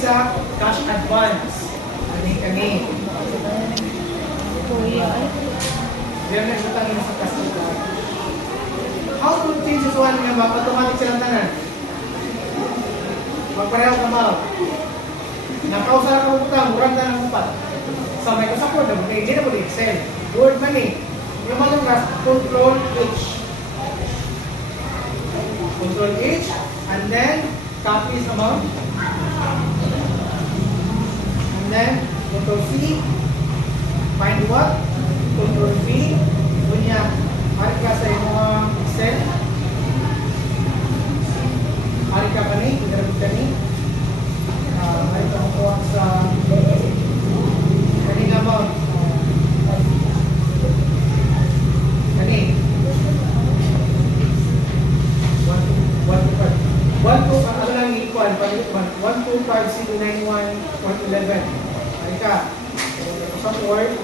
is a cash advance. Kani. Kuya ay. Diyan na utang ina sa cash advance. How to change this one nga ba? Automatic silang tanan. Magpareho ka ba? Nakausap ka utang, murang na ng upat. Sa may kasapod, hindi na mo Excel. Word money. Yung mga gas, Control H. Control H, and then copy this amount. And then Control C, find what? Control V, punya, hari ka sa iyong mga Excel. Hari ka kani, pinarabot kani. Hari ka makuha sa kanina amount. Kani. 125,091.11. Halika. Sa word.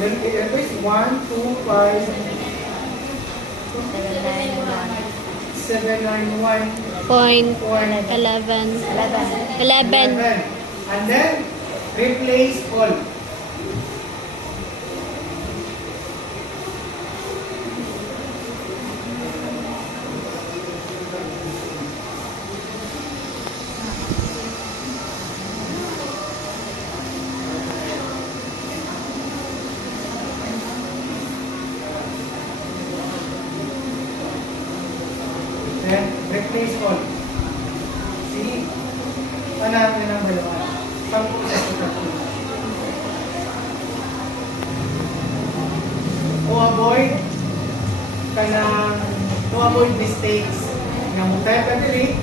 Then ito is 125,791.11. And then replace all. Then, replace all. See? Hanapin ang dalawa. Sampu sa tatlo. To avoid mistakes. Nga mo tayo kadiri,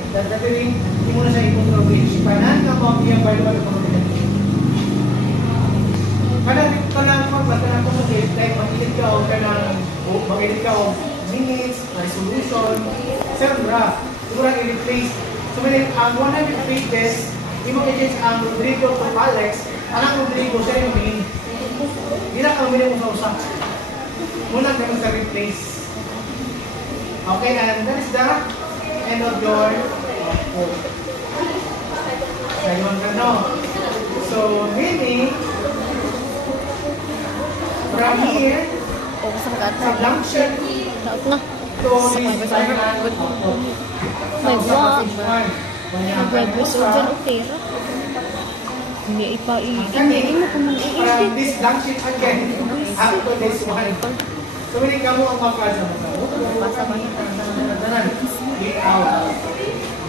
hindi mo na siya i-control. Panan ka mo ang iyang bayluan ng mga kanang pagbatanang ko sa like mag-edit ka o minutes, resolution, etc. Siguro i-replace. So, ang 100 pages, hindi mo i-change ang Rodrigo to Alex, ang Rodrigo siya yung main. Hindi na kang mo sa usap. Muna ka sa replace. Okay, and that is the end of your code. Sayon ka no. So, meaning, from here, sa blank sheet, to this final output. My God. Nag-represent dyan o pera. Hindi hindi mo kung mag-i-edit. This blank sheet again, up to this one. So, hindi ka mo ang mapasa mo. Read out.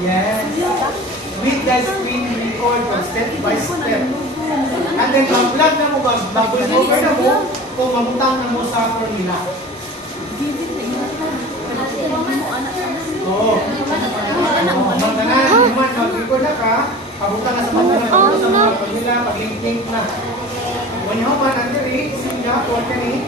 Yes. Read the screen record step by step. And then, mag-plug na mo, mag-bubble over na mo, kung mamutang na mo sa formula. Oo. Mag-record na ka, pabutang na sa mga formula, pag-link na. When you man, Andri, sige, kuha ka ni,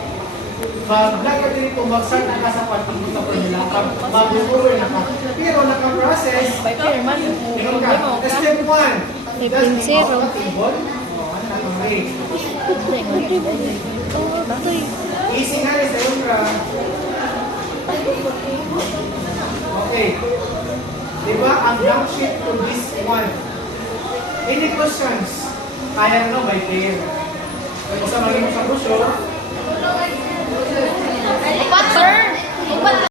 mag-vlog ka din ito, mag-start na ka sa pag-input na formula, mag-over na ka. Pero naka-process, yun ka. Step 1, just take out the table. Easy nga rin sa yun ka. Okay. Diba, ang blank sheet to this one. Any questions? Kaya na by pair. Kung sa maging sa kusyo,